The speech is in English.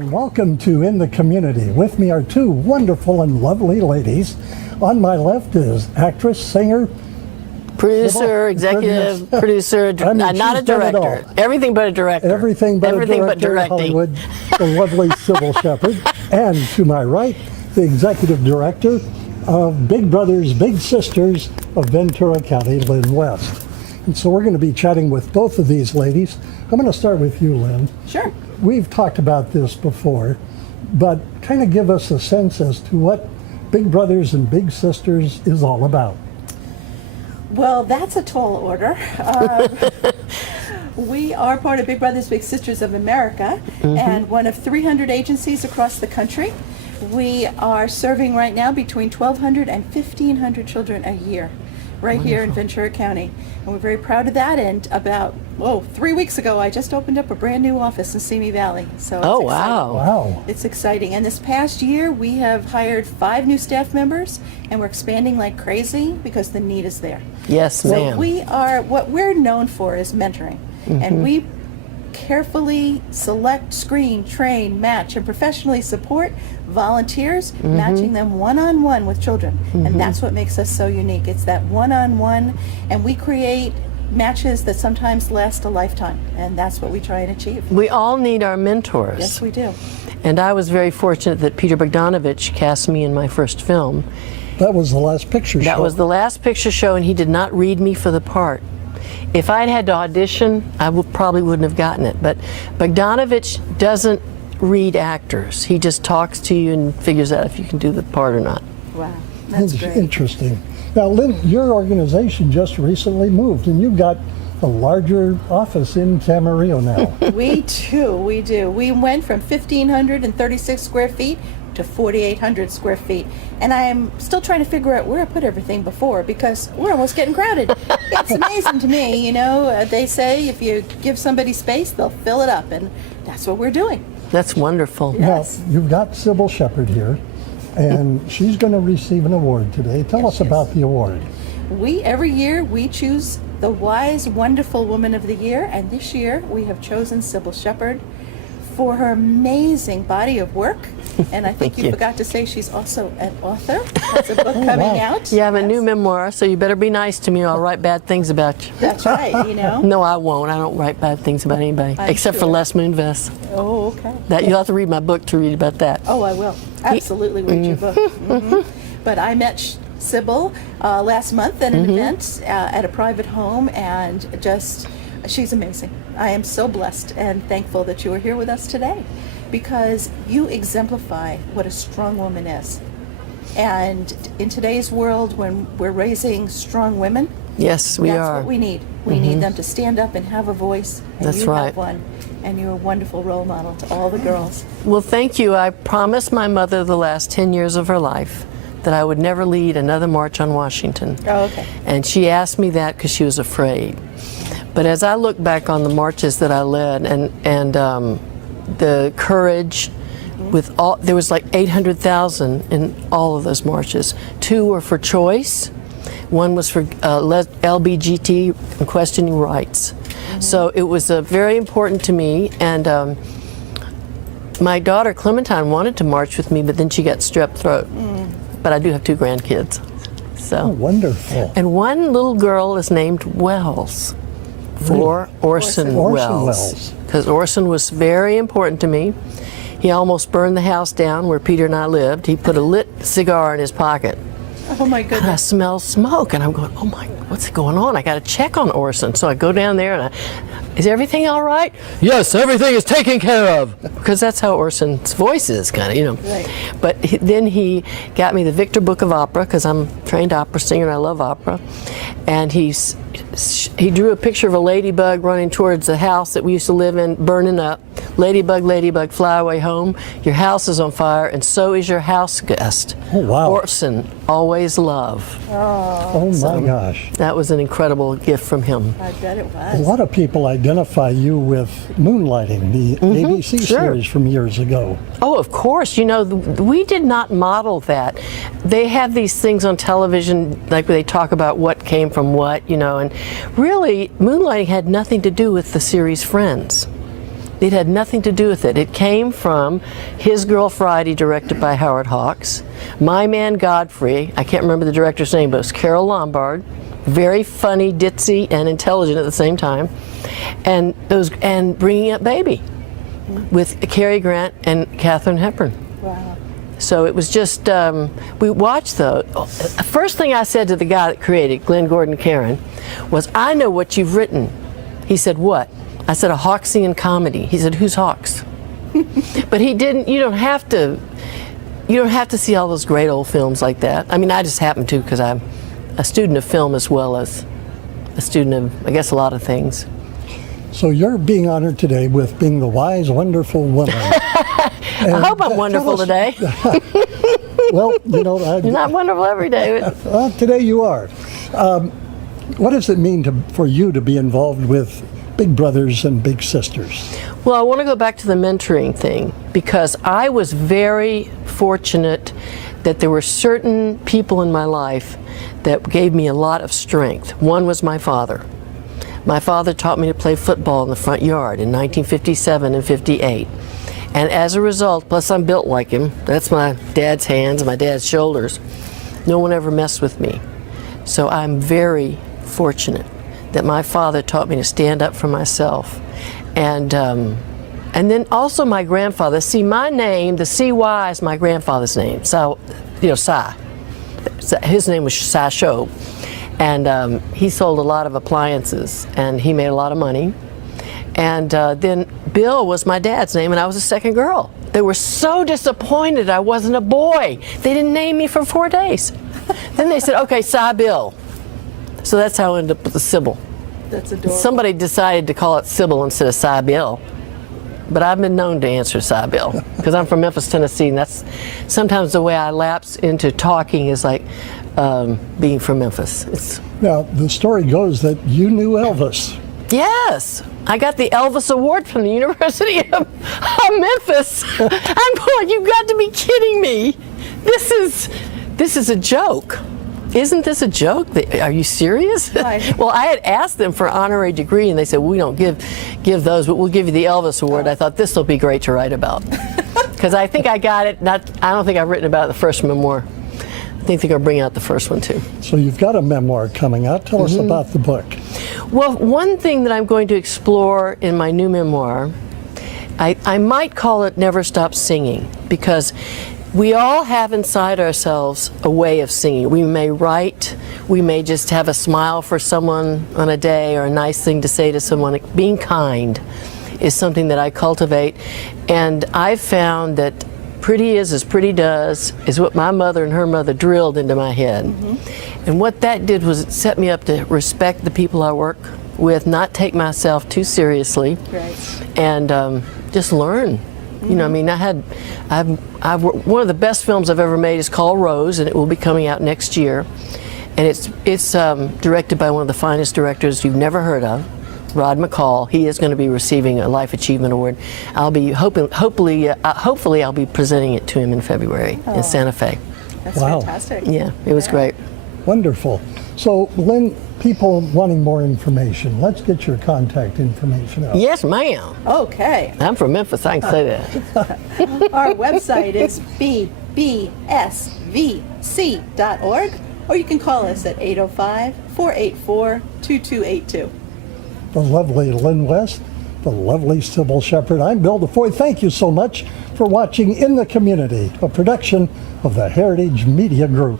and welcome to In the Community. With me are two wonderful and lovely ladies. On my left is actress, singer, producer, executive producer, not a director. Everything but a director. Everything but directing. Hollywood, the lovely Cybill Shepherd. And to my right, the executive director of Big Brothers, Big Sisters of Ventura County, Lynn West. And so we're going to be chatting with both of these ladies. I'm going to start with you, Lynn. Sure. We've talked about this before, but kind of give us a sense as to what Big Brothers and Big Sisters is all about. Well, that's a tall order. We are part of Big Brothers Big Sisters of America, and one of 300 agencies across the country. We are serving right now between 1,200 and 1,500 children a year, right here in Ventura County. And we're very proud of that. And about 3 weeks ago, I just opened up a brand new office in Simi Valley. So it's exciting. Wow. It's exciting. And this past year, we have hired 5 new staff members, and we're expanding like crazy because the need is there. Yes, ma'am. So what we're known for is mentoring. And we carefully select, screen, train, match, and professionally support volunteers, matching them one-on-one with children. And that's what makes us so unique. It's that one-on-one, and we create matches that sometimes last a lifetime, and that's what we try and achieve. We all need our mentors. Yes, we do. And I was very fortunate that Peter Bogdanovich cast me in my first film. That was the last picture show. That was the last picture show, and he did not read me for the part. If I'd had to audition, I probably wouldn't have gotten it. But Bogdanovich doesn't read actors. He just talks to you and figures out if you can do the part or not. Wow, that's great. Interesting. Now, Lynn, your organization just recently moved, and you've got a larger office in Camarillo now. We do. We went from 1,536 square feet to 4,800 square feet. And I'm still trying to figure out where I put everything before, because we're almost getting crowded. It's amazing to me, you know, they say if you give somebody space, they'll fill it up, and that's what we're doing. That's wonderful. Yes. Now, you've got Cybill Shepherd here, and she's going to receive an award today. Tell us about the award. Every year, we choose the Wise, Wonderful Woman of the Year, and this year we have chosen Cybill Shepherd for her amazing body of work. And I think you forgot to say she's also an author. Has a book coming out. You have a new memoir, so you better be nice to me or I'll write bad things about you. That's right, you know. No, I won't. I don't write bad things about anybody, except for Les Moonves. Oh, okay. You'll have to read my book to read about that. Oh, I will. Absolutely read your book. But I met Cybill last month at an event at a private home, and she's amazing. I am so blessed and thankful that you are here with us today, because you exemplify what a strong woman is. And in today's world, when we're raising strong women, yes, we that's are. what we need. We need them to stand up and have a voice. And That's you right. have one, and you're a wonderful role model to all the girls. Well, thank you. I promised my mother the last 10 years of her life that I would never lead another march on Washington. Oh, okay. And she asked me that because she was afraid. But as I look back on the marches that I led, and the courage, there was like 800,000 in all of those marches. 2 were for choice. One was for LBGT and questioning rights. So it was very important to me. And my daughter Clementine wanted to march with me, but then she got strep throat. But I do have 2 grandkids. So. Oh, wonderful. And one little girl is named Wells. For Orson Welles, because Orson was very important to me. He almost burned the house down where Peter and I lived. He put a lit cigar in his pocket. Oh my goodness. And I smell smoke, and I'm going, oh my, what's going on? I got to check on Orson. So I go down there, and is everything all right? Yes, everything is taken care of. Because that's how Orson's voice is, kind of, you know. Right. But then he got me the Victor Book of Opera, because I'm a trained opera singer and I love opera. And he drew a picture of a ladybug running towards the house that we used to live in, burning up. Ladybug, ladybug, fly away home. Your house is on fire, and so is your house guest. Oh, wow. Orson, always love. Oh, my gosh. That was an incredible gift from him. I bet it A was. lot of people identify you with Moonlighting, the ABC series from years ago. Oh, of course. You know, we did not model that. They have these things on television, like where they talk about what came from what, you know, and really, Moonlighting had nothing to do with the series Friends. It had nothing to do with it. It came from His Girl Friday, directed by Howard Hawks. My Man Godfrey, I can't remember the director's name, but it was Carol Lombard. Very funny, ditzy, and intelligent at the same time. And Bringing Up Baby with Cary Grant and Katharine Hepburn. Wow. So it was just, we watched the first thing I said to the guy that created, Glenn Gordon Caron, was, I know what you've written. He said, what? I said, a Hawksian comedy. He said, who's Hawks? But he didn't, you don't have to see all those great old films like that. I mean, I just happen to, because I'm a student of film as well as a student of, I guess, a lot of things. So you're being honored today with being the wise, wonderful woman. I hope I'm wonderful today. Well, you know, You're not wonderful every day. Well, today you are. What does it mean for you to be involved with Big Brothers and Big Sisters? Well, I want to go back to the mentoring thing, because I was very fortunate that there were certain people in my life that gave me a lot of strength. One was my father. My father taught me to play football in the front yard in 1957 and 58. And as a result, plus I'm built like him, that's my dad's hands and my dad's shoulders, no one ever messed with me. So I'm very fortunate that my father taught me to stand up for myself. And then also my grandfather. See, my name, the CY is my grandfather's name. So, you know, Cy. His name was Cy Show. And he sold a lot of appliances, and he made a lot of money. And then Bill was my dad's name, and I was the second girl. They were so disappointed I wasn't a boy. They didn't name me for 4 days. Then they said, okay, Cybill. So that's how I ended up with the Cybill. That's adorable. Somebody decided to call it Cybill instead of Cybill. But I've been known to answer Cybill, because I'm from Memphis, Tennessee, and that's sometimes the way I lapse into talking is like being from Memphis. Now, the story goes that you knew Elvis. Yes, I got the Elvis Award from the University of Memphis. I'm going, you've got to be kidding me. This is a joke. Isn't this a joke? Are you serious? Right. Well, I had asked them for an honorary degree, and they said, well, we don't give those, but we'll give you the Elvis Award. I thought this will be great to write about, because I think I got it. I don't think I've written about the first memoir. I think they're going to bring out the first one too. So you've got a memoir coming out. Tell us about the book. Well, one thing that I'm going to explore in my new memoir, I might call it Never Stop Singing, because we all have inside ourselves a way of singing. We may write, we may just have a smile for someone on a day, or a nice thing to say to someone. Being kind is something that I cultivate, and I've found that pretty is as pretty does is what my mother and her mother drilled into my head. And what that did was it set me up to respect the people I work with, not take myself too seriously, Right. and just learn. You know, I mean, I've one of the best films I've ever made is called Rose, and it will be coming out next year. And it's directed by one of the finest directors you've never heard of, Rod McCall. He is going to be receiving a Life Achievement Award. I'll be hopefully I'll be presenting it to him in February in Santa Fe. That's Wow. fantastic. Yeah, it was great. Wonderful. So, Lynn, people wanting more information, let's get your contact information out. Yes, ma'am. Okay. I'm from Memphis. I can say that. Our website is bbsvc.org, or you can call us at 805-484-2282. The lovely Lynn West, the lovely Cybill Shepherd. I'm Bill DeFoy. Thank you so much for watching In the Community, a production of the Heritage Media Group.